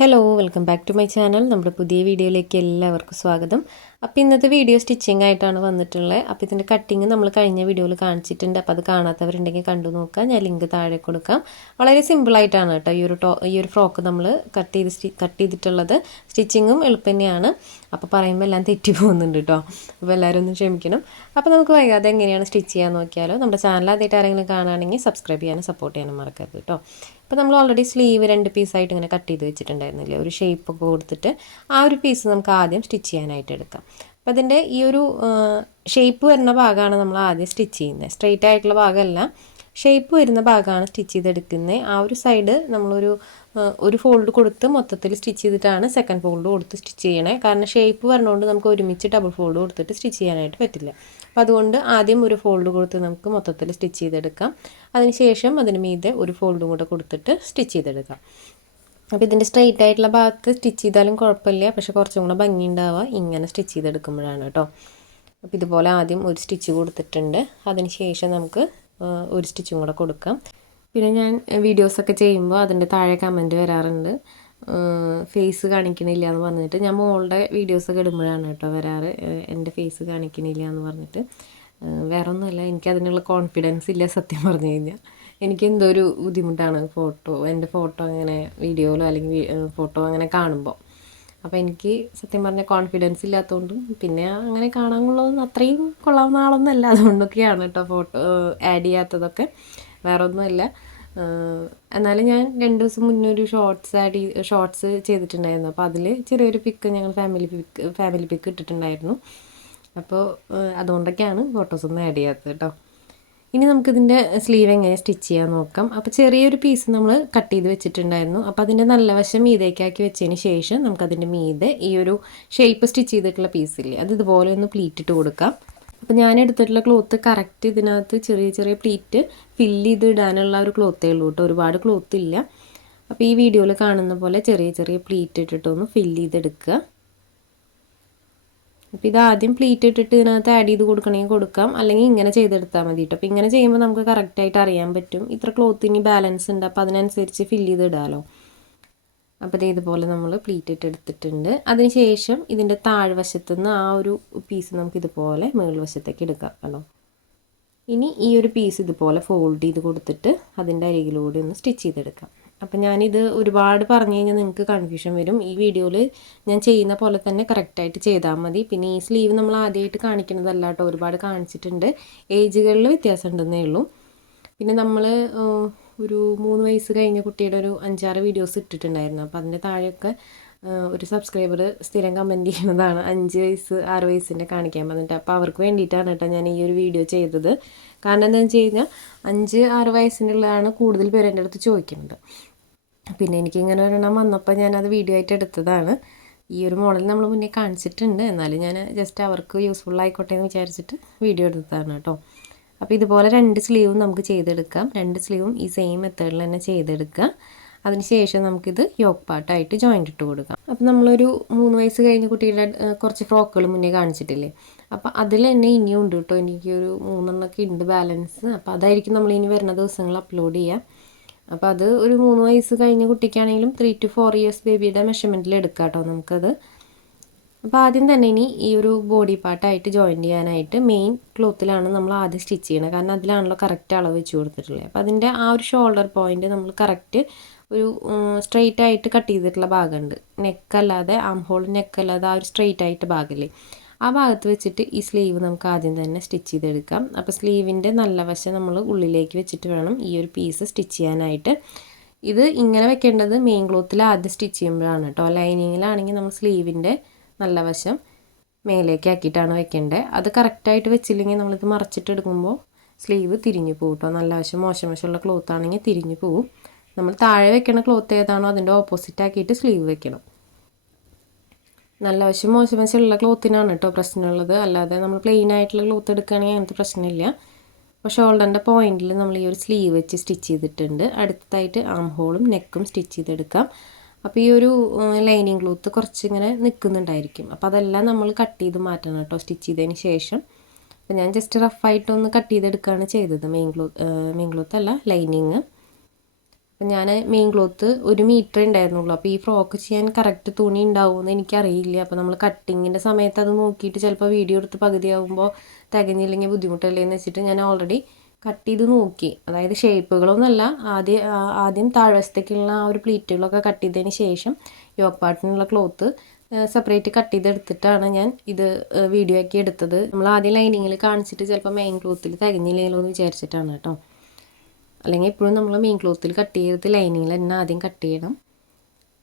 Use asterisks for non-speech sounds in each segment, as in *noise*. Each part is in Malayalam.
Hello welcome back to my channel നമ്മുടെ പുതിയ വീഡിയോയിലേക്ക് എല്ലാവർക്കും സ്വാഗതം. അപ്പോൾ ഇന്നത്തെ വീഡിയോ സ്റ്റിച്ചിങ് ആയിട്ടാണ് വന്നിട്ടുള്ളത് അപ്പോൾ ഇതിന്റെ കട്ടിങ് നമ്മൾ കഴിഞ്ഞ വീഡിയോയിൽ കാണിച്ചിട്ടുണ്ട്. അപ്പോൾ അത് കാണാത്തവരുണ്ടെങ്കിൽ കണ്ടു നോക്കാം. ഞാൻ ലിങ്ക് താഴെ കൊടുക്കാം. വളരെ സിമ്പിളായിട്ടാണ് കേട്ടോ ഈ ഒരു ടോ ഈ ഒരു ഫ്രോക്ക് നമ്മൾ കട്ട് ചെയ്ത് സ്റ്റി കട്ട് ചെയ്തിട്ടുള്ളത്. സ്റ്റിച്ചിങ്ങും എളുപ്പം തന്നെയാണ് അപ്പോൾ പറയുമ്പോൾ എല്ലാം തെറ്റി പോകുന്നുണ്ട് കേട്ടോ. അപ്പോൾ എല്ലാവരും ഒന്ന് ക്ഷമിക്കണം. അപ്പോൾ നമുക്ക് വൈകാതെ എങ്ങനെയാണ് സ്റ്റിച്ച് ചെയ്യാൻ നോക്കിയാലോ. നമ്മുടെ ചാനൽ ആദ്യമായിട്ട് ആരെങ്കിലും കാണുകയാണെങ്കിൽ സബ്സ്ക്രൈബ് ചെയ്യാനും സപ്പോർട്ട് ചെയ്യാനും മറക്കരുത് കേട്ടോ. അപ്പോൾ നമ്മൾ ഓൾറെഡി സ്ലീവ് രണ്ട് പീസായിട്ട് ഇങ്ങനെ കട്ട് ചെയ്ത് വെച്ചിട്ടുണ്ടായിരുന്നില്ലേ ഒരു ഷേപ്പ് ഒക്കെ കൊടുത്തിട്ട് ആ ഒരു പീസ് നമുക്ക് ആദ്യം സ്റ്റിച്ച് ചെയ്യാനായിട്ട് എടുക്കാം. അപ്പോൾ അതിന്റെ ഈ ഒരു ഷേപ്പ് വരുന്ന ഭാഗമാണ് നമ്മൾ ആദ്യം സ്റ്റിച്ച് ചെയ്യുന്നത്. സ്ട്രെയിറ്റ് ആയിട്ടുള്ള ഭാഗമല്ല. ഷേപ്പ് വരുന്ന ഭാഗമാണ് സ്റ്റിച്ച് ചെയ്തെടുക്കുന്നത്. ആ ഒരു സൈഡ് നമ്മളൊരു ഒരു ഫോൾഡ് കൊടുത്ത് മൊത്തത്തിൽ സ്റ്റിച്ച് ചെയ്തിട്ടാണ് സെക്കൻഡ് ഫോൾഡ് കൊടുത്ത് സ്റ്റിച്ച് ചെയ്യണേ. കാരണം ഷേപ്പ് വരണോണ്ട് നമുക്ക് ഒരുമിച്ച് ഡബിൾ ഫോൾഡ് കൊടുത്തിട്ട് സ്റ്റിച്ച് ചെയ്യാനായിട്ട് പറ്റില്ല. അപ്പോൾ അതുകൊണ്ട് ആദ്യം ഒരു ഫോൾഡ് കൊടുത്ത് നമുക്ക് മൊത്തത്തിൽ സ്റ്റിച്ച് ചെയ്തെടുക്കാം. അതിനുശേഷം അതിന് മീതെ ഒരു ഫോൾഡും കൂടെ കൊടുത്തിട്ട് സ്റ്റിച്ച് ചെയ്തെടുക്കാം. അപ്പോൾ ഇതിന്റെ സ്ട്രെയിറ്റ് ആയിട്ടുള്ള ഭാഗത്ത് സ്റ്റിച്ച് ചെയ്താലും കുഴപ്പമില്ല. പക്ഷേ കുറച്ചും കൂടെ ഭംഗി ഉണ്ടാവുക. ഇങ്ങനെ സ്റ്റിച്ച് ചെയ്തെടുക്കുമ്പോഴാണ് കേട്ടോ. അപ്പോൾ ഇതുപോലെ ആദ്യം ഒരു സ്റ്റിച്ച് കൊടുത്തിട്ടുണ്ട്. അതിന് ശേഷം നമുക്ക് ഒരു സ്റ്റിച്ചും കൂടെ കൊടുക്കാം. പിന്നെ ഞാൻ വീഡിയോസൊക്കെ ചെയ്യുമ്പോൾ അതിന്റെ താഴെ കമന്റ് വരാറുണ്ട്. ഫേസ് കാണിക്കണില്ല എന്ന് പറഞ്ഞിട്ട്. ഞാൻ മോളുടെ വീഡിയോസൊക്കെ ഇടുമ്പോഴാണ് കേട്ടോ വരാറ്. എന്റെ ഫേസ് കാണിക്കണില്ല എന്ന് പറഞ്ഞിട്ട്. വേറെ ഒന്നുമല്ല എനിക്കതിനുള്ള കോൺഫിഡൻസ് ഇല്ല സത്യം പറഞ്ഞു കഴിഞ്ഞാൽ. എനിക്ക് എന്തോ ഒരു ബുദ്ധിമുട്ടാണ് ഫോട്ടോ എന്റെ ഫോട്ടോ അങ്ങനെ വീഡിയോയിലോ അല്ലെങ്കിൽ ഫോട്ടോ അങ്ങനെ കാണുമ്പോൾ അപ്പോൾ എനിക്ക് സത്യം പറഞ്ഞാൽ കോൺഫിഡൻസ് ഇല്ലാത്തതുകൊണ്ടും പിന്നെ അങ്ങനെ കാണാൻ കൊള്ളതൊന്നും അത്രയും കൊള്ളാവുന്ന ആളൊന്നുമല്ല അതുകൊണ്ടൊക്കെയാണ് കേട്ടോ ഫോട്ടോ ആഡ് ചെയ്യാത്തതൊക്കെ. വേറെ ഒന്നുമല്ല എന്നാലും ഞാൻ രണ്ട് ദിവസം മുന്നേ ഒരു ഷോർട്സ് ആഡ് ഷോർട്സ് ചെയ്തിട്ടുണ്ടായിരുന്നു. അപ്പോൾ അതിൽ ചെറിയൊരു പിക്ക് ഞങ്ങൾ ഫാമിലി പിക്ക് ഫാമിലി പിക്ക് ഇട്ടിട്ടുണ്ടായിരുന്നു. അപ്പോൾ അതുകൊണ്ടൊക്കെയാണ് ഫോട്ടോസൊന്നും ആഡ് ചെയ്യാത്തത് കേട്ടോ ഇനി നമുക്കിതിന്റെ സ്ലീവ് എങ്ങനെ സ്റ്റിച്ച് ചെയ്യാൻ നോക്കാം. അപ്പോൾ ചെറിയൊരു പീസ് നമ്മൾ കട്ട് ചെയ്ത് വെച്ചിട്ടുണ്ടായിരുന്നു. അപ്പോൾ അതിന്റെ നല്ല വശം മീതേക്കാക്കി വെച്ചതിന് ശേഷം നമുക്കതിന്റെ മീതെ ഈ ഒരു ഷേപ്പ് സ്റ്റിച്ച് ചെയ്തിട്ടുള്ള പീസില്ലേ അത് ഇതുപോലെ ഒന്ന് പ്ലീറ്റ് ഇട്ട് കൊടുക്കാം. അപ്പോൾ ഞാൻ എടുത്തിട്ടുള്ള ക്ലോത്ത് കറക്റ്റ് ഇതിനകത്ത് ചെറിയ ചെറിയ പ്ലീറ്റ് ഫില്ല് ചെയ്ത് ഇടാനുള്ള ഒരു ക്ലോത്തേ ഉള്ളൂ കേട്ടോ ഒരുപാട് ക്ലോത്ത് ഇല്ല. അപ്പോൾ ഈ വീഡിയോയിൽ കാണുന്ന പോലെ ചെറിയ ചെറിയ പ്ലീറ്റ് ഇട്ടിട്ടൊന്ന് ഫില്ല് ചെയ്തെടുക്കുക. അപ്പോൾ ഇത് ആദ്യം പ്ലീറ്റ് ഇട്ടിട്ട് ഇതിനകത്ത് ആഡ് ചെയ്ത് കൊടുക്കണമെങ്കിൽ കൊടുക്കാം. അല്ലെങ്കിൽ ഇങ്ങനെ ചെയ്തെടുത്താൽ മതി കേട്ടോ അപ്പോൾ ഇങ്ങനെ ചെയ്യുമ്പോൾ നമുക്ക് കറക്റ്റായിട്ട് അറിയാൻ പറ്റും. ഇത്ര ക്ലോത്ത് ക്ലോത്തിന് ബാലൻസ് ഉണ്ട്. അപ്പോൾ അതിനനുസരിച്ച് ഫില്ല് ചെയ്ത് ഇടാമല്ലോ അപ്പോൾ ഇത് ഇതുപോലെ നമ്മൾ പ്ലീറ്റ് ഇട്ട് എടുത്തിട്ടുണ്ട്. അതിനുശേഷം ഇതിന്റെ താഴ്വശത്തു നിന്ന് ആ ഒരു പീസ് നമുക്ക് ഇതുപോലെ മുകൾ വശത്തേക്ക് എടുക്കാം കേട്ടോ. ഇനി ഈ ഒരു പീസ് ഇതുപോലെ ഫോൾഡ് ചെയ്ത് കൊടുത്തിട്ട് അതിന്റെ അരികിലൂടെ ഒന്ന് സ്റ്റിച്ച് ചെയ്തെടുക്കാം. അപ്പം ഞാനിത് ഒരുപാട് പറഞ്ഞു കഴിഞ്ഞാൽ നിങ്ങൾക്ക് കൺഫ്യൂഷൻ വരും. ഈ വീഡിയോയിൽ ഞാൻ ചെയ്യുന്ന പോലെ തന്നെ കറക്റ്റായിട്ട് ചെയ്താൽ മതി. പിന്നെ ഈ സ്ലീവ് നമ്മൾ ആദ്യമായിട്ട് കാണിക്കുന്നതല്ല കേട്ടോ. ഒരുപാട് കാണിച്ചിട്ടുണ്ട്. ഏജുകളിൽ വ്യത്യാസം ഉണ്ടെന്നേ ഉള്ളൂ. പിന്നെ നമ്മൾ ഒരു മൂന്ന് വയസ്സ് കഴിഞ്ഞ കുട്ടിയുടെ ഒരു അഞ്ചാറ് വീഡിയോസ് ഇട്ടിട്ടുണ്ടായിരുന്നു. അപ്പോൾ അതിന്റെ താഴെയൊക്കെ ഒരു സബ്സ്ക്രൈബർ സ്ഥിരം കമന്റ് ചെയ്യുന്നതാണ്. അഞ്ച് വയസ്സ് ആറ് വയസ്സിന്റെ കാണിക്കാൻ പറഞ്ഞിട്ട്. അപ്പോൾ അവർക്ക് വേണ്ടിയിട്ടാണ് കേട്ടോ ഞാൻ ഈ ഒരു വീഡിയോ ചെയ്തത്. കാരണം എന്താണെന്ന് വെച്ച് കഴിഞ്ഞാൽ അഞ്ച് ആറ് വയസ്സിനുള്ളതാണ് കൂടുതൽ പേര് എന്റെ അടുത്ത് ചോദിക്കുന്നത്. പിന്നെ എനിക്കിങ്ങനെ ഒരെണ്ണം വന്നപ്പോൾ ഞാനത് വീഡിയോ ആയിട്ട് എടുത്തതാണ്. ഈ ഒരു മോഡൽ നമ്മൾ മുന്നേ കാണിച്ചിട്ടുണ്ട്. എന്നാലും ഞാൻ ജസ്റ്റ് അവർക്ക് യൂസ്ഫുൾ ആയിക്കോട്ടെ എന്ന് വിചാരിച്ചിട്ട് വീഡിയോ എടുത്തതാണ് കേട്ടോ അപ്പോൾ ഇതുപോലെ രണ്ട് സ്ലീവും നമുക്ക് ചെയ്തെടുക്കാം. രണ്ട് സ്ലീവും ഈ സെയിം മെത്തേഡിൽ തന്നെ ചെയ്തെടുക്കുക. അതിനുശേഷം നമുക്കിത് യോക്ക് പാട്ടായിട്ട് ജോയിന്റ് ഇട്ട് കൊടുക്കാം. അപ്പോൾ നമ്മളൊരു മൂന്ന് വയസ്സ് കഴിഞ്ഞ കുട്ടിയുടെ കുറച്ച് ഫ്രോക്കുകൾ മുന്നേ കാണിച്ചിട്ടില്ലേ? അപ്പോൾ അതിൽ തന്നെ ഇനിയും ഉണ്ട് കേട്ടോ എനിക്കൊരു മൂന്നെണ്ണമൊക്കെ ഉണ്ട് ബാലൻസ് അപ്പോൾ അതായിരിക്കും നമ്മൾ ഇനി വരുന്ന ദിവസങ്ങൾ അപ്ലോഡ് ചെയ്യാം. അപ്പോൾ അത് ഒരു മൂന്ന് വയസ്സ് കഴിഞ്ഞ കുട്ടിക്കാണെങ്കിലും ത്രീ ടു ഫോർ ഇയേഴ്സ് ബേബിയുടെ മെഷർമെന്റിൽ എടുക്കാം കേട്ടോ നമുക്കത്. അപ്പോൾ ആദ്യം തന്നെ ഇനി ഈ ഒരു ബോഡി പാർട്ടായിട്ട് ജോയിൻ ചെയ്യാനായിട്ട് മെയിൻ ക്ലോത്തിലാണ് നമ്മൾ ആദ്യം സ്റ്റിച്ച് ചെയ്യണത് കാരണം അതിലാണല്ലോ കറക്റ്റ് അളവ് വെച്ച് കൊടുത്തിട്ടുള്ളത്. അപ്പോൾ അതിന്റെ ആ ഒരു ഷോൾഡർ പോയിന്റ് നമ്മൾ കറക്റ്റ് ഒരു സ്ട്രെയിറ്റ് ആയിട്ട് കട്ട് ചെയ്തിട്ടുള്ള ഭാഗമുണ്ട്. നെക്കല്ലാതെ ആം ഹോൾ നെക്കല്ലാതെ ആ ഒരു സ്ട്രെയിറ്റ് ആയിട്ട് ഭാഗമില്ലേ? ആ ഭാഗത്ത് വെച്ചിട്ട് ഈ സ്ലീവ് നമുക്ക് ആദ്യം തന്നെ സ്റ്റിച്ച് ചെയ്തെടുക്കാം. അപ്പോൾ സ്ലീവിന്റെ നല്ല വശം നമ്മൾ ഉള്ളിലേക്ക് വെച്ചിട്ട് വേണം ഈ ഒരു പീസ് സ്റ്റിച്ച് ചെയ്യാനായിട്ട്. ഇത് ഇങ്ങനെ വെക്കേണ്ടത് മെയിൻ ക്ലോത്തിൽ ആദ്യം സ്റ്റിച്ച് ചെയ്യുമ്പോഴാണ് കേട്ടോ. ലൈനിങ്ങിലാണെങ്കിൽ നമ്മൾ സ്ലീവിന്റെ നല്ല വശം മേലേക്ക് ആക്കിയിട്ടാണ് വെക്കേണ്ടത്. അത് കറക്റ്റായിട്ട് വെച്ചില്ലെങ്കിൽ നമ്മളിത് മറച്ചിട്ട് എടുക്കുമ്പോൾ സ്ലീവ് തിരിഞ്ഞു പോകും കേട്ടോ. നല്ല വശം മോശം വശമുള്ള ക്ലോത്ത് ആണെങ്കിൽ തിരിഞ്ഞു പോകും. നമ്മൾ താഴെ വെക്കണ ക്ലോത്ത് ഏതാണോ അതിന്റെ ഓപ്പോസിറ്റ് ആക്കിയിട്ട് സ്ലീവ് വെക്കണം. നല്ല വശം മോശം വശമുള്ള ക്ലോത്തിനാണ് കേട്ടോ പ്രശ്നമുള്ളത്. അല്ലാതെ നമ്മൾ പ്ലെയിൻ ആയിട്ടുള്ള ക്ലോത്ത് എടുക്കുകയാണെങ്കിൽ അങ്ങനത്തെ പ്രശ്നമില്ല. അപ്പോൾ ഷോൾഡറിന്റെ പോയിന്റിൽ നമ്മൾ ഈ ഒരു സ്ലീവ് വെച്ച് സ്റ്റിച്ച് ചെയ്തിട്ടുണ്ട്. അടുത്തതായിട്ട് ആം ഹോളും നെക്കും സ്റ്റിച്ച് ചെയ്തെടുക്കാം. അപ്പോൾ ഈ ഒരു ലൈനിങ് ക്ലോത്ത് കുറച്ചിങ്ങനെ നിൽക്കുന്നുണ്ടായിരിക്കും അപ്പോൾ അതെല്ലാം നമ്മൾ കട്ട് ചെയ്ത് മാറ്റണം കേട്ടോ സ്റ്റിച്ച് ചെയ്തതിന് ശേഷം. അപ്പോൾ ഞാൻ ജസ്റ്റ് റഫായിട്ടൊന്ന് കട്ട് ചെയ്തെടുക്കുകയാണ് ചെയ്തത്. മെയിൻ ക്ലോത്ത് മെയിൻ ക്ലോത്ത് അല്ല ലൈനിങ് അപ്പം ഞാൻ മെയിൻ ക്ലോത്ത് ഒരു മീറ്റർ ഉണ്ടായിരുന്നുള്ളൂ അപ്പോൾ ഈ ഫ്രോക്ക് ചെയ്യാൻ കറക്റ്റ് തുണി ഉണ്ടാവുമെന്ന് എനിക്കറിയില്ല. അപ്പോൾ നമ്മൾ കട്ടിങ്ങിന്റെ സമയത്ത് അത് നോക്കിയിട്ട് ചിലപ്പോൾ വീഡിയോ എടുത്ത് പകുതിയാകുമ്പോൾ തികഞ്ഞില്ലെങ്കിൽ ബുദ്ധിമുട്ടല്ലേ എന്ന് വെച്ചിട്ട് ഞാൻ ഓൾറെഡി കട്ട് ചെയ്ത് നോക്കി. അതായത് ഷേപ്പുകളൊന്നുമല്ല ആദ്യം ആദ്യം താഴ്വശത്തേക്കുള്ള ആ ഒരു പ്ലീറ്റുകളൊക്കെ കട്ട് ചെയ്തതിന് ശേഷം യോക്ക് പാട്ടിനുള്ള ക്ലോത്ത് സെപ്പറേറ്റ് കട്ട് ചെയ്തെടുത്തിട്ടാണ് ഞാൻ ഇത് വീഡിയോ ആക്കി എടുത്തത്. നമ്മൾ ആദ്യം ലൈനിങ്ങിൽ കാണിച്ചിട്ട് ചിലപ്പോൾ മെയിൻ ക്ലോത്തിൽ തികഞ്ഞില്ലെങ്കിലോ എന്ന് വിചാരിച്ചിട്ടാണ് കേട്ടോ. അല്ലെങ്കിൽ എപ്പോഴും നമ്മൾ മെയിൻ ക്ലോത്തിൽ കട്ട് ചെയ്തിട്ട് ലൈനിങ്ങിൽ തന്നെ ആദ്യം കട്ട് ചെയ്യണം.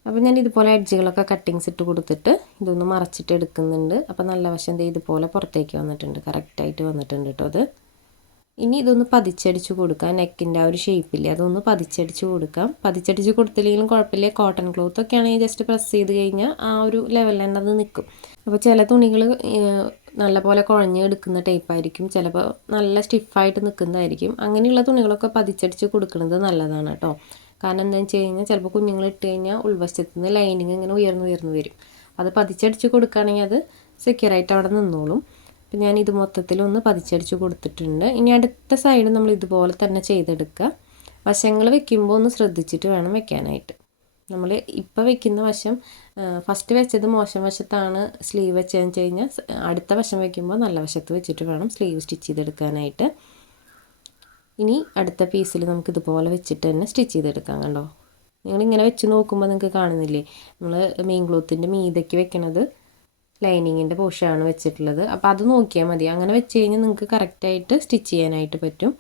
അപ്പോൾ ഞാൻ ഇതുപോലെ എഡ്ജുകളൊക്കെ കട്ടിങ്സ് ഇട്ട് കൊടുത്തിട്ട് ഇതൊന്ന് മറച്ചിട്ട് എടുക്കുന്നുണ്ട്. അപ്പോൾ നല്ല വശം ഇതുപോലെ പുറത്തേക്ക് വന്നിട്ടുണ്ട്. കറക്റ്റായിട്ട് വന്നിട്ടുണ്ട് കേട്ടോ അത്. ഇനി ഇതൊന്ന് പതിച്ചടിച്ച് കൊടുക്കാം. നെക്കിന്റെ ആ ഒരു ഷേപ്പില്ലേ അതൊന്ന് പതിച്ചടിച്ച് കൊടുക്കാം. പതിച്ചടിച്ച് കൊടുത്തില്ലെങ്കിലും കുഴപ്പമില്ല. കോട്ടൺ ക്ലോത്ത് ഒക്കെ ആണെങ്കിൽ ജസ്റ്റ് പ്രസ് ചെയ്ത് കഴിഞ്ഞാൽ ആ ഒരു ലെവലിൽ തന്നെ അത് നിൽക്കും അപ്പോൾ ചില തുണികൾ നല്ലപോലെ കുഴഞ്ഞ് എടുക്കുന്ന ടൈപ്പായിരിക്കും ചിലപ്പോൾ നല്ല സ്റ്റിഫായിട്ട് നിൽക്കുന്നതായിരിക്കും അങ്ങനെയുള്ള തുണികളൊക്കെ പതിച്ചടിച്ച് കൊടുക്കുന്നത് നല്ലതാണ് കേട്ടോ കാരണം എന്താണെന്ന് വെച്ച് കഴിഞ്ഞാൽ ചിലപ്പോൾ കുഞ്ഞുങ്ങൾ ഇട്ട് കഴിഞ്ഞാൽ ഉൾവശത്ത് നിന്ന് ലൈനിങ് ഇങ്ങനെ ഉയർന്നു ഉയർന്നു വരും. അത് പതിച്ചടിച്ച് കൊടുക്കുകയാണെങ്കിൽ അത് സെക്യൂർ ആയിട്ട് അവിടെ നിന്നോളും. അപ്പം ഞാൻ ഇത് മൊത്തത്തിൽ ഒന്ന് പതിച്ചടിച്ച് കൊടുത്തിട്ടുണ്ട്. ഇനി അടുത്ത സൈഡ് നമ്മൾ ഇതുപോലെ തന്നെ ചെയ്തെടുക്കുക. വശങ്ങൾ വെക്കുമ്പോൾ ഒന്ന് ശ്രദ്ധിച്ചിട്ട് വേണം വെക്കാനായിട്ട്. നമ്മൾ ഇപ്പോൾ വെക്കുന്ന വശം ഫസ്റ്റ് വെച്ചത് മോശം വശത്താണ് സ്ലീവ് വെച്ചതെന്ന് വെച്ച് കഴിഞ്ഞാൽ അടുത്ത വശം വെക്കുമ്പോൾ നല്ല വശത്ത് വെച്ചിട്ട് വേണം സ്ലീവ് സ്റ്റിച്ച് ചെയ്തെടുക്കാനായിട്ട്. ഇനി അടുത്ത പീസിൽ നമുക്ക് ഇതുപോലെ വെച്ചിട്ട് തന്നെ സ്റ്റിച്ച് ചെയ്തെടുക്കാം കണ്ടോ? നിങ്ങളിങ്ങനെ വെച്ച് നോക്കുമ്പോൾ നിങ്ങൾക്ക് കാണുന്നില്ലേ? നമ്മൾ മെയിൻ ക്ലോത്തിന്റെ മീതയ്ക്ക് വെക്കണത്. ലൈനിങ്ങിന്റെ പോഷനാണ് വെച്ചിട്ടുള്ളത്. അപ്പോൾ അത് നോക്കിയാൽ മതി. അങ്ങനെ വെച്ച് കഴിഞ്ഞാൽ നിങ്ങൾക്ക് കറക്റ്റായിട്ട് സ്റ്റിച്ച് ചെയ്യാനായിട്ട് പറ്റും.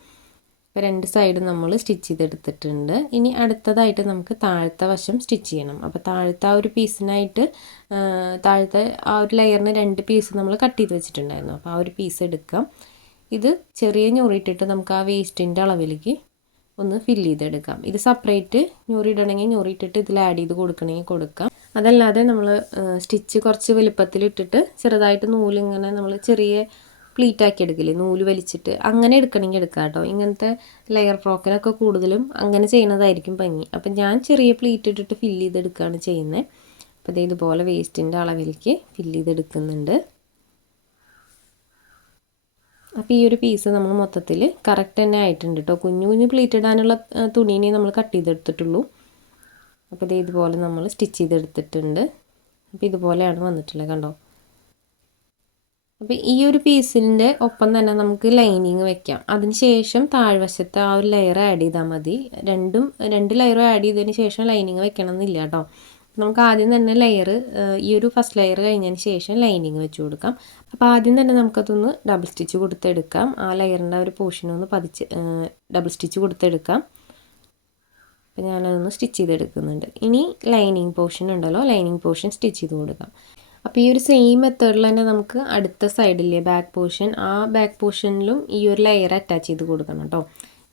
ഇപ്പോൾ രണ്ട് സൈഡും നമ്മൾ സ്റ്റിച്ച് ചെയ്തെടുത്തിട്ടുണ്ട്. ഇനി അടുത്തതായിട്ട് നമുക്ക് താഴത്തെ വശം സ്റ്റിച്ച് ചെയ്യണം. അപ്പോൾ താഴത്തെ ആ ഒരു പീസിനായിട്ട് താഴത്തെ ആ ഒരു ലെയറിന് രണ്ട് പീസ് നമ്മൾ കട്ട് ചെയ്ത് വെച്ചിട്ടുണ്ടായിരുന്നു. അപ്പോൾ ആ ഒരു പീസ് എടുക്കാം. ഇത് ചെറിയ ഞൊറിയിട്ടിട്ട് നമുക്ക് ആ വേസ്റ്റിന്റെ അളവിലേക്ക് ഒന്ന് ഫില്ല് ചെയ്തെടുക്കാം. ഇത് സെപ്പറേറ്റ് ഞൊറിയിടണമെങ്കിൽ ഞൊറിയിട്ടിട്ട് ഇതിൽ ആഡ് ചെയ്ത് കൊടുക്കണമെങ്കിൽ കൊടുക്കാം. അതല്ലാതെ നമ്മൾ സ്റ്റിച്ച് കുറച്ച് വലുപ്പത്തിലിട്ടിട്ട് ചെറുതായിട്ട് നൂലിങ്ങനെ നമ്മൾ ചെറിയ പ്ലീറ്റാക്കി എടുക്കില്ലേ നൂൽ വലിച്ചിട്ട്. അങ്ങനെ എടുക്കണമെങ്കിൽ എടുക്കാം കേട്ടോ. ഇങ്ങനത്തെ ലെയർ ഫ്രോക്കിനൊക്കെ കൂടുതലും അങ്ങനെ ചെയ്യുന്നതായിരിക്കും ഭംഗി അപ്പം ഞാൻ ചെറിയ പ്ലീറ്റ് ഇട്ടിട്ട് ഫില്ല് ചെയ്തെടുക്കുകയാണ് ചെയ്യുന്നത് അപ്പോൾ ഇത് ഇതുപോലെ വേസ്റ്റിന്റെ അളവിലേക്ക് ഫില്ല് ചെയ്തെടുക്കുന്നുണ്ട്. അപ്പോൾ ഈ ഒരു പീസ് നമ്മൾ മൊത്തത്തിൽ കറക്റ്റ് തന്നെ ആയിട്ടുണ്ട് കേട്ടോ. കുഞ്ഞു കുഞ്ഞു പ്ലീറ്റ് ഇടാനുള്ള തുണീനെ നമ്മൾ കട്ട് ചെയ്തെടുത്തിട്ടുള്ളൂ. അപ്പോൾ ഇത് ഇതുപോലെ നമ്മൾ സ്റ്റിച്ച് ചെയ്തെടുത്തിട്ടുണ്ട്. അപ്പോൾ ഇതുപോലെയാണ് വന്നിട്ടുള്ളത് കണ്ടോ? അപ്പോൾ ഈ ഒരു പീസിന്റെ ഒപ്പം തന്നെ നമുക്ക് ലൈനിങ് വെക്കാം. അതിന് ശേഷം താഴ്വശത്ത് ആ ഒരു ലെയർ ആഡ് ചെയ്താൽ മതി. രണ്ടും രണ്ട് ലെയറും ആഡ് ചെയ്തതിന് ശേഷം ലൈനിങ് വെക്കണം എന്നില്ല കേട്ടോ. നമുക്ക് ആദ്യം തന്നെ ലെയർ ഈ ഒരു ഫസ്റ്റ് ലെയർ കഴിഞ്ഞതിന് ശേഷം ലൈനിങ് വെച്ച് കൊടുക്കാം. അപ്പോൾ ആദ്യം തന്നെ നമുക്കതൊന്ന് ഡബിൾ സ്റ്റിച്ച് കൊടുത്തെടുക്കാം. ആ ലെയറിന്റെ ഒരു പോർഷൻ ഒന്ന് പതിച്ച് ഡബിൾ സ്റ്റിച്ച് കൊടുത്തെടുക്കാം. അപ്പോൾ ഞാനതൊന്ന് സ്റ്റിച്ച് ചെയ്തെടുക്കുന്നുണ്ട്. ഇനി ലൈനിങ് പോർഷൻ ഉണ്ടല്ലോ ലൈനിങ് പോർഷൻ സ്റ്റിച്ച് ചെയ്ത് കൊടുക്കാം. അപ്പോൾ ഈ ഒരു സെയിം മെത്തേഡിൽ തന്നെ നമുക്ക് അടുത്ത സൈഡിലെ ബാക്ക് പോർഷൻ ആ ബാക്ക് പോർഷനിലും ഈ ഒരു ലെയർ അറ്റാച്ച് ചെയ്ത് കൊടുക്കണം കേട്ടോ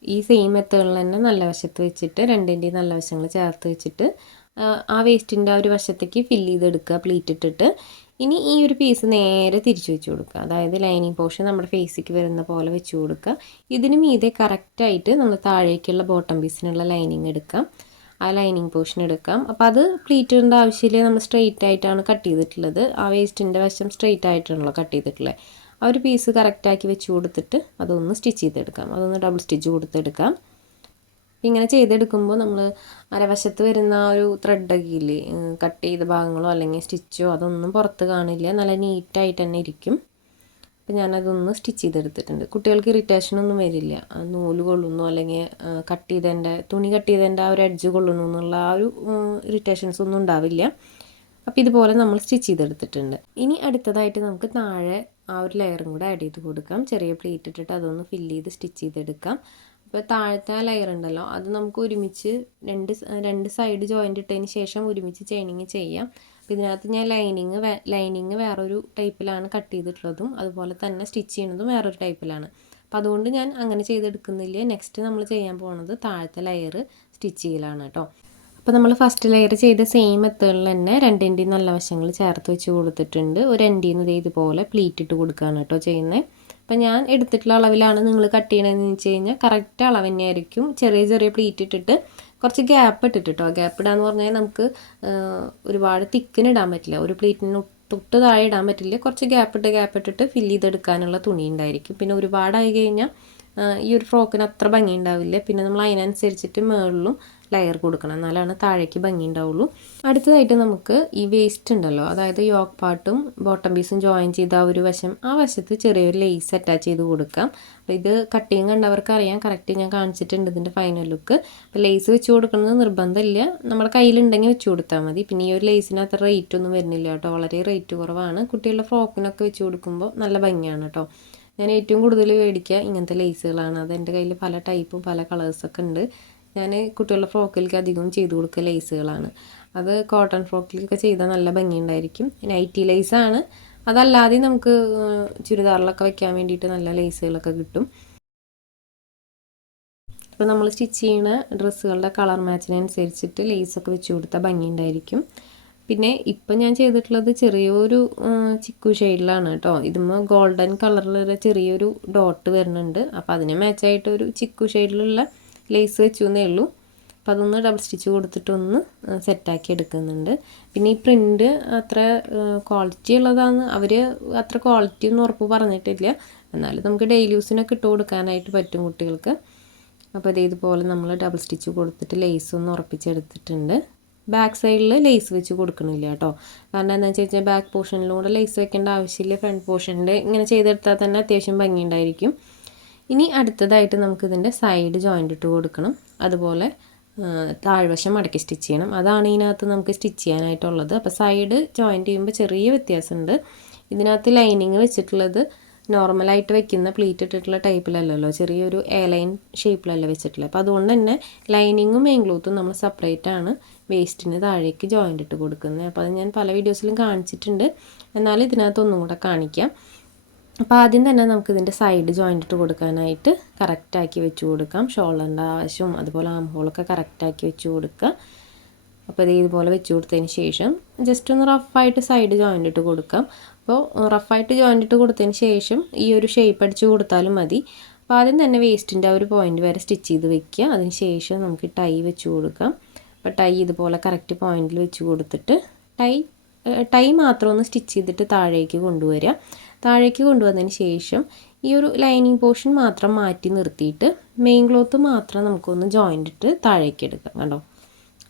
ഈ സെയിം മെത്തേഡിൽ തന്നെ നല്ല വശത്ത് വെച്ചിട്ട് രണ്ടിന്റെയും നല്ല വശങ്ങൾ ചേർത്ത് വെച്ചിട്ട് ആ വേസ്റ്റിന്റെ ആ ഒരു വശത്തേക്ക് ഫില്ല് ചെയ്തെടുക്കുക പ്ലീറ്റ് ഇട്ടിട്ട്. ഇനി ഈ ഒരു പീസ് നേരെ തിരിച്ചു വെച്ച് കൊടുക്കുക. അതായത് ലൈനിങ് പോർഷൻ നമ്മുടെ ഫേസിക്ക് വരുന്ന പോലെ വെച്ച് കൊടുക്കുക. ഇതിന് മീതെ കറക്റ്റായിട്ട് നമ്മൾ താഴേക്കുള്ള ബോട്ടം പീസിനുള്ള ലൈനിങ് എടുക്കാം. ആ ലൈനിങ് പോർഷൻ എടുക്കാം. അപ്പോൾ അത് പ്ലീറ്റ് ഇടേണ്ട ആവശ്യമില്ല. നമ്മൾ സ്ട്രെയിറ്റ് ആയിട്ടാണ് കട്ട് ചെയ്തിട്ടുള്ളത്. ആ വേസ്റ്റിന്റെ വശം സ്ട്രെയിറ്റ് ആയിട്ടാണല്ലോ കട്ട് ചെയ്തിട്ടുള്ളത് ആ ഒരു പീസ് കറക്റ്റാക്കി വെച്ച് കൊടുത്തിട്ട് അതൊന്ന് സ്റ്റിച്ച് ചെയ്തെടുക്കാം. അതൊന്ന് ഡബിൾ സ്റ്റിച്ച് കൊടുത്തെടുക്കാം. ഇങ്ങനെ ചെയ്തെടുക്കുമ്പോൾ നമ്മൾ അരവശത്ത് വരുന്ന ആ ഒരു ത്രെഡൊക്കെ ഇല്ലേ കട്ട് ചെയ്ത ഭാഗങ്ങളോ അല്ലെങ്കിൽ സ്റ്റിച്ചോ അതൊന്നും പുറത്ത് കാണില്ല. നല്ല നീറ്റായിട്ട് തന്നെ ഇരിക്കും. അപ്പം ഞാനതൊന്ന് സ്റ്റിച്ച് ചെയ്തെടുത്തിട്ടുണ്ട്. കുട്ടികൾക്ക് ഇറിറ്റേഷൻ ഒന്നും വരില്ല. നൂൽ കൊള്ളുന്നു അല്ലെങ്കിൽ കട്ട് ചെയ്തതിന്റെ തുണി കട്ട് ചെയ്തതിന്റെ ആ ഒരു എഡ്ജ് കൊള്ളുന്നു എന്നുള്ള ആ ഒരു ഇറിറ്റേഷൻസ് ഒന്നും ഉണ്ടാവില്ല. അപ്പോൾ ഇതുപോലെ നമ്മൾ സ്റ്റിച്ച് ചെയ്തെടുത്തിട്ടുണ്ട്. ഇനി അടുത്തതായിട്ട് നമുക്ക് താഴെ ആ ഒരു ലെയറും കൂടെ ആഡ് ചെയ്ത് കൊടുക്കാം. ചെറിയ പ്ലേറ്റ് ഇട്ടിട്ട് അതൊന്ന് ഫില്ല് ചെയ്ത് സ്റ്റിച്ച് ചെയ്തെടുക്കാം. ഇപ്പോൾ താഴത്തെ ലെയർ ഉണ്ടല്ലോ അത് നമുക്ക് ഒരുമിച്ച് രണ്ട് രണ്ട് സൈഡ് ജോയിന്റ് ഇട്ടതിന് ശേഷം ഒരുമിച്ച് ചെയിനിങ് ചെയ്യാം. അപ്പോൾ ഇതിനകത്ത് ഞാൻ ലൈനിങ് ലൈനിങ് വേറൊരു ടൈപ്പിലാണ് കട്ട് ചെയ്തിട്ടുള്ളതും അതുപോലെ തന്നെ സ്റ്റിച്ച് ചെയ്യുന്നതും വേറൊരു ടൈപ്പിലാണ് അപ്പോൾ അതുകൊണ്ട് ഞാൻ അങ്ങനെ ചെയ്തെടുക്കുന്നില്ല നെക്സ്റ്റ് നമ്മൾ ചെയ്യാൻ പോകുന്നത് താഴത്തെ ലെയർ സ്റ്റിച്ച് ചെയ്യലാണ് കേട്ടോ അപ്പോൾ നമ്മൾ ഫസ്റ്റ് ലെയർ ചെയ്ത സെയിം മെത്തേഡിൽ തന്നെ രണ്ടിന്റെയും നല്ല വശങ്ങൾ ചേർത്ത് വെച്ച് കൊടുത്തിട്ടുണ്ട്. ഒരു എന്റെ ഇതേ ഇതുപോലെ പ്ലീറ്റ് ഇട്ട് കൊടുക്കുകയാണ് കേട്ടോ ചെയ്യുന്നത് അപ്പം ഞാൻ എടുത്തിട്ടുള്ള അളവിലാണ് നിങ്ങൾ കട്ട് ചെയ്യണതെന്ന് വെച്ച് കഴിഞ്ഞാൽ കറക്റ്റ് അളവ് തന്നെയായിരിക്കും. ചെറിയ ചെറിയ പ്ലീറ്റ് ഇട്ടിട്ട് കുറച്ച് ഗ്യാപ്പ് ഇട്ടിട്ട് കേട്ടോ ഗ്യാപ്പ് ഇടാന്ന് പറഞ്ഞാൽ നമുക്ക് ഒരുപാട് തിക്കിന് ഇടാൻ പറ്റില്ല. ഒരു പ്ലീറ്റിന് തൊട്ട് താഴെ ഇടാൻ പറ്റില്ല. കുറച്ച് ഗ്യാപ്പ് ഇട്ട് ഗ്യാപ്പ് ഇട്ടിട്ട് ഫില്ല് ചെയ്തെടുക്കാനുള്ള തുണി ഉണ്ടായിരിക്കും. പിന്നെ ഒരുപാടായി കഴിഞ്ഞാൽ ഈ ഒരു ഫ്രോക്കിന് അത്ര ഭംഗി ഉണ്ടാവില്ല. പിന്നെ നമ്മൾ അതിനനുസരിച്ചിട്ട് മുകളിലും ലെയർ കൊടുക്കണം. എന്നാലാണ് താഴേക്ക് ഭംഗി ഉണ്ടാവുള്ളൂ. അടുത്തതായിട്ട് നമുക്ക് ഈ വേസ്റ്റ് ഉണ്ടല്ലോ അതായത് യോക്ക് പാർട്ടും ബോട്ടം പീസും ജോയിൻ ചെയ്ത ഒരു വശം ആ വശത്ത് ചെറിയൊരു ലേസ് അറ്റാച്ച് ചെയ്ത് കൊടുക്കാം. അപ്പോൾ ഇത് കട്ടിങ് കണ്ടവർക്ക് അറിയാം. കറക്റ്റ് ഞാൻ കാണിച്ചിട്ടുണ്ട് ഇതിന്റെ ഫൈനൽ ലുക്ക് അപ്പോൾ ലേസ് വെച്ച് കൊടുക്കുന്നത് നിർബന്ധമില്ല. നമ്മുടെ കയ്യിലുണ്ടെങ്കിൽ വെച്ച് കൊടുത്താൽ മതി. പിന്നെ ഈ ഒരു ലേസിന് അത്ര റേറ്റ് ഒന്നും വരുന്നില്ല കേട്ടോ. വളരെ റേറ്റ് കുറവാണ്. കുട്ടികളുടെ ഫ്രോക്കിനൊക്കെ വെച്ച് കൊടുക്കുമ്പോൾ നല്ല ഭംഗിയാണ് കേട്ടോ. ഞാൻ ഏറ്റവും കൂടുതൽ മേടിക്കുക ഇങ്ങനത്തെ ലേസുകളാണ് അത് എന്റെ കയ്യിൽ പല ടൈപ്പും പല കളേഴ്സൊക്കെ ഉണ്ട്. ഞാൻ കുട്ടികളുടെ ഫ്രോക്കിലേക്ക് അധികം ചെയ്ത് കൊടുക്കുക ലേസുകളാണ്. അത് കോട്ടൺ ഫ്രോക്കിലൊക്കെ ചെയ്താൽ നല്ല ഭംഗിയുണ്ടായിരിക്കും. നൈറ്റി ലേസാണ്. അതല്ലാതെ നമുക്ക് ചുരിദാറിലൊക്കെ വെക്കാൻ വേണ്ടിയിട്ട് നല്ല ലേസുകളൊക്കെ കിട്ടും. അപ്പോൾ നമ്മൾ സ്റ്റിച്ച് ചെയ്യുന്ന ഡ്രസ്സുകളുടെ കളർ മാച്ചിനനുസരിച്ചിട്ട് ലേസൊക്കെ വെച്ച് കൊടുത്താൽ ഭംഗിയുണ്ടായിരിക്കും. പിന്നെ ഇപ്പം ഞാൻ ചെയ്തിട്ടുള്ളത് ചെറിയൊരു ചിക്കു ഷെയ്ഡിലാണ് കേട്ടോ. ഇതുമ്പോൾ ഗോൾഡൻ കളറിലുള്ള ചെറിയൊരു ഡോട്ട് വരുന്നുണ്ട്. അപ്പോൾ അതിന് മാച്ചായിട്ട് ഒരു ചിക്കു ഷെയ്ഡിലുള്ള ലേസ് വെച്ചു എന്നേ ഉള്ളൂ. അപ്പോൾ അതൊന്ന് ഡബിൾ സ്റ്റിച്ച് കൊടുത്തിട്ടൊന്ന് സെറ്റാക്കി എടുക്കുന്നുണ്ട്. പിന്നെ ഈ പ്രിന്റ് അത്ര ക്വാളിറ്റി ഉള്ളതാണ്. അവർ അത്ര ക്വാളിറ്റി ഒന്നും ഉറപ്പ് പറഞ്ഞിട്ടില്ല. എന്നാലും നമുക്ക് ഡെയിലി യൂസിനൊക്കെ ഇട്ട് കൊടുക്കാനായിട്ട് പറ്റും കുട്ടികൾക്ക്. അപ്പോൾ അത് ഇതുപോലെ നമ്മൾ ഡബിൾ സ്റ്റിച്ച് കൊടുത്തിട്ട് ലേസ് ഒന്ന് ഉറപ്പിച്ചെടുത്തിട്ടുണ്ട്. ബാക്ക് സൈഡിൽ ലേസ് വെച്ച് കൊടുക്കണില്ല കേട്ടോ. കാരണം എന്താണെന്ന് വെച്ച് കഴിഞ്ഞാൽ ബാക്ക് പോർഷനിലൂടെ ലേസ് വെക്കേണ്ട ആവശ്യമില്ല. ഫ്രണ്ട് പോർഷനിൽ ഇങ്ങനെ ചെയ്തെടുത്താൽ തന്നെ അത്യാവശ്യം ഭംഗിയുണ്ടായിരിക്കും ഇനി അടുത്തതായിട്ട് നമുക്കിതിന്റെ സൈഡ് ജോയിന്റ് ഇട്ട് കൊടുക്കണം. അതുപോലെ താഴ്വശം മടക്കി സ്റ്റിച്ച് ചെയ്യണം. അതാണ് ഇതിനകത്ത് നമുക്ക് സ്റ്റിച്ച് ചെയ്യാനായിട്ടുള്ളത്. അപ്പോൾ സൈഡ് ജോയിന്റ് ചെയ്യുമ്പോൾ ചെറിയ വ്യത്യാസമുണ്ട്. ഇതിനകത്ത് ലൈനിങ് വെച്ചിട്ടുള്ളത് നോർമലായിട്ട് വെക്കുന്ന പ്ലീറ്റ് ഇട്ടിട്ടുള്ള ടൈപ്പിലല്ലല്ലോ ചെറിയൊരു എ ലൈൻ ഷേപ്പിലല്ല വെച്ചിട്ടുള്ളത്. അപ്പോൾ അതുകൊണ്ട് തന്നെ ലൈനിങ്ങും മെയിൻ ക്ലോത്തും നമ്മൾ സെപ്പറേറ്റ് ആണ് വേസ്റ്റിന് താഴേക്ക് ജോയിന്റ് ഇട്ട് കൊടുക്കുന്നത്. അപ്പോൾ അത് ഞാൻ പല വീഡിയോസിലും കാണിച്ചിട്ടുണ്ട്. എന്നാലും ഇതിനകത്ത് ഒന്നും കൂടെ കാണിക്കാം. അപ്പോൾ ആദ്യം തന്നെ നമുക്ക് ഇതിന്റെ സൈഡ് ജോയിന്റ് ഇട്ട് കൊടുക്കാനായിട്ട് കറക്റ്റാക്കി വെച്ച് കൊടുക്കാം. ഷോൾഡറിന്റെ ആവശ്യവും അതുപോലെ ആം ഹോളൊക്കെ കറക്റ്റാക്കി വെച്ച് കൊടുക്കുക. അപ്പോൾ ഇത് ഇതുപോലെ വെച്ച് കൊടുത്തതിന് ശേഷം ജസ്റ്റ് ഒന്ന് റഫായിട്ട് സൈഡ് ജോയിന്റ് ഇട്ട് കൊടുക്കാം. അപ്പോൾ റഫായിട്ട് ജോയിന്റ് ഇട്ട് കൊടുത്തതിന് ശേഷം ഈ ഒരു ഷേപ്പ് അടിച്ച് കൊടുത്താലും മതി. അപ്പോൾ ആദ്യം തന്നെ വേസ്റ്റിന്റെ ആ ഒരു പോയിന്റ് വരെ സ്റ്റിച്ച് ചെയ്ത് വെക്കുക. അതിന് ശേഷം നമുക്ക് ടൈ വെച്ച് കൊടുക്കാം. അപ്പോൾ ടൈ ഇതുപോലെ കറക്റ്റ് പോയിന്റിൽ വെച്ച് കൊടുത്തിട്ട് ടൈ ടൈ മാത്രം ഒന്ന് സ്റ്റിച്ച് ചെയ്തിട്ട് താഴേക്ക് കൊണ്ടുവരിക. താഴേക്ക് കൊണ്ടുവന്നതിന് ശേഷം ഈ ഒരു ലൈനിങ് പോർഷൻ മാത്രം മാറ്റി നിർത്തിയിട്ട് മെയിൻ ക്ലോത്ത് മാത്രം നമുക്കൊന്ന് ജോയിന്റ് ഇട്ട് താഴേക്ക് എടുക്കാം കണ്ടോ?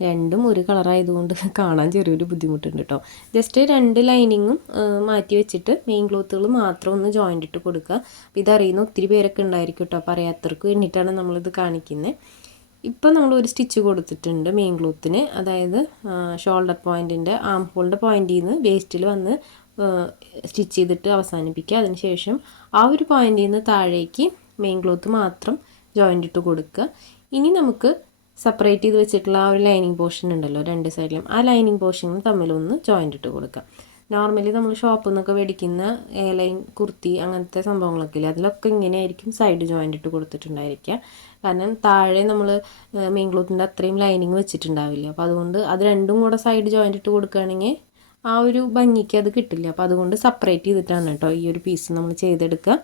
രണ്ടും ഒരു കളറായതുകൊണ്ട് *laughs* കാണാൻ ചെറിയൊരു ബുദ്ധിമുട്ടുണ്ട് കേട്ടോ ജസ്റ്റ് രണ്ട് ലൈനിങ്ങും മാറ്റി വെച്ചിട്ട് മെയിൻ ക്ലോത്തുകൾ മാത്രം ഒന്ന് ജോയിന്റ് ഇട്ട് കൊടുക്കുക. ഇതറിയുന്ന ഒത്തിരി പേരൊക്കെ ഉണ്ടായിരിക്കും കേട്ടോ പറയാത്തവർക്ക് വേണ്ടിയിട്ടാണ് നമ്മളിത് കാണിക്കുന്നത് ഇപ്പം നമ്മൾ ഒരു സ്റ്റിച്ച് കൊടുത്തിട്ടുണ്ട് മെയിൻ ക്ലോത്തിന് അതായത് ഷോൾഡർ പോയിന്റിന്റെ ആം ഹോളിന്റെ പോയിന്റിൽ നിന്ന് വേസ്റ്റിൽ വന്ന് സ്റ്റിച്ച് ചെയ്തിട്ട് അവസാനിപ്പിക്കുക. അതിനുശേഷം ആ ഒരു പോയിന്റിൽ നിന്ന് താഴേക്ക് മെയിൻ ക്ലോത്ത് മാത്രം ജോയിന്റ് ഇട്ട് കൊടുക്കുക. ഇനി നമുക്ക് സെപ്പറേറ്റ് ചെയ്ത് വെച്ചിട്ടുള്ള ആ ഒരു ലൈനിങ് പോർഷൻ ഉണ്ടല്ലോ രണ്ട് സൈഡിലും ആ ലൈനിങ് പോർഷനും തമ്മിലൊന്ന് ജോയിന്റ് ഇട്ട് കൊടുക്കുക. നോർമലി നമ്മൾ ഷോപ്പിൽ നിന്നൊക്കെ മേടിക്കുന്ന എ ലൈൻ കുർത്തി അങ്ങനത്തെ സംഭവങ്ങളൊക്കെ ഇല്ലേ? അതിലൊക്കെ ഇങ്ങനെയായിരിക്കും സൈഡ് ജോയിന്റ് ഇട്ട് കൊടുത്തിട്ടുണ്ടായിരിക്കുക. കാരണം താഴെ നമ്മൾ മെയിൻ ക്ലോത്തിന്റെ അത്രയും ലൈനിങ് വെച്ചിട്ടുണ്ടാവില്ല. അപ്പോൾ അതുകൊണ്ട് അത് രണ്ടും കൂടെ സൈഡ് ജോയിന്റ് ഇട്ട് കൊടുക്കുകയാണെങ്കിൽ ആ ഒരു ഭംഗിക്ക് അത് കിട്ടില്ല. അപ്പോൾ അതുകൊണ്ട് സെപ്പറേറ്റ് ചെയ്തിട്ടാണ് കേട്ടോ ഈ ഒരു പീസ് നമ്മൾ ചെയ്തെടുക്കുക.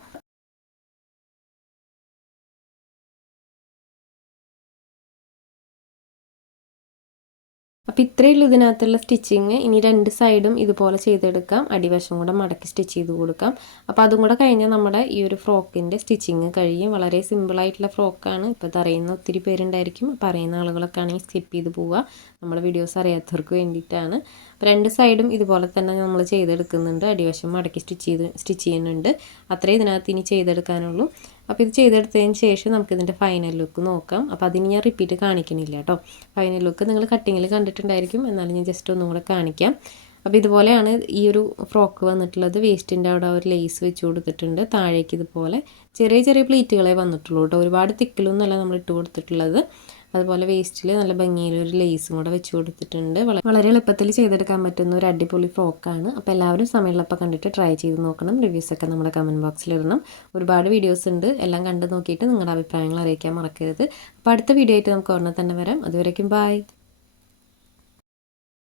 അപ്പോൾ ഇത്രയേ ഉള്ളൂ ഇതിനകത്തുള്ള സ്റ്റിച്ചിങ്. ഇനി രണ്ട് സൈഡും ഇതുപോലെ ചെയ്തെടുക്കാം. അടിവശം കൂടെ മടക്കി സ്റ്റിച്ച് ചെയ്ത് കൊടുക്കാം. അപ്പോൾ അതും കൂടെ കഴിഞ്ഞാൽ നമ്മുടെ ഈ ഒരു ഫ്രോക്കിന്റെ സ്റ്റിച്ചിങ് കഴിയും. വളരെ സിമ്പിളായിട്ടുള്ള ഫ്രോക്കാണ്. ഇപ്പോൾ അറിയുന്ന ഒത്തിരി പേരുണ്ടായിരിക്കും. പറയുന്ന ആളുകളൊക്കെ ആണെങ്കിൽ സ്കിപ്പ് ചെയ്ത് പോവുക. നമ്മുടെ വീഡിയോസ് അറിയാത്തവർക്ക് വേണ്ടിയിട്ടാണ്. അപ്പോൾ രണ്ട് സൈഡും ഇതുപോലെ തന്നെ നമ്മൾ ചെയ്തെടുക്കുന്നുണ്ട്. അടിവശം മടക്കി സ്റ്റിച്ച് ചെയ്ത് സ്റ്റിച്ച് ചെയ്യുന്നുണ്ട്. അത്രേ ഇതിനകത്ത് ഇനി ചെയ്തെടുക്കാനുള്ളൂ. അപ്പോൾ ഇത് ചെയ്തെടുത്തതിന് ശേഷം നമുക്കിതിന്റെ ഫൈനൽ ലുക്ക് നോക്കാം. അപ്പോൾ അതിന് ഞാൻ റിപ്പീറ്റ് കാണിക്കണില്ല കേട്ടോ. ഫൈനൽ ലുക്ക് നിങ്ങൾ കട്ടിങ്ങിൽ കണ്ടിട്ടുണ്ടായിരിക്കും. എന്നാലും ഞാൻ ജസ്റ്റ് ഒന്നും കൂടെ കാണിക്കാം. അപ്പോൾ ഇതുപോലെയാണ് ഈ ഒരു ഫ്രോക്ക് വന്നിട്ടുള്ളത്. വേസ്റ്റിന്റെ അവിടെ ഒരു ലേസ് വെച്ച് കൊടുത്തിട്ടുണ്ട്. താഴേക്ക് ഇതുപോലെ ചെറിയ ചെറിയ പ്ലീറ്റുകളെ വന്നിട്ടുള്ളൂ കേട്ടോ. ഒരുപാട് തിക്കിലൊന്നുമല്ല നമ്മൾ ഇട്ട് കൊടുത്തിട്ടുള്ളത്. അതുപോലെ വേസ്റ്റിൽ നല്ല ഭംഗിയിൽ ഒരു ലേസും കൂടെ വെച്ച് കൊടുത്തിട്ടുണ്ട്. വളരെ എളുപ്പത്തിൽ ചെയ്തെടുക്കാൻ പറ്റുന്ന ഒരു അടിപൊളി ഫ്രോക്കാണ് അപ്പോൾ എല്ലാവരും സമയമുള്ളപ്പോൾ കണ്ടിട്ട് ട്രൈ ചെയ്ത് നോക്കണം. റിവ്യൂസൊക്കെ നമ്മുടെ കമന്റ് ബോക്സിൽ ഇടണം. ഒരുപാട് വീഡിയോസ് ഉണ്ട്. എല്ലാം കണ്ട് നോക്കിയിട്ട് നിങ്ങളുടെ അഭിപ്രായങ്ങൾ അറിയിക്കാൻ മറക്കരുത്. അപ്പോൾ അടുത്ത വീഡിയോ ആയിട്ട് നമുക്ക് ഉടനെ തന്നെ വരാം. അതുവരേക്കും ബൈ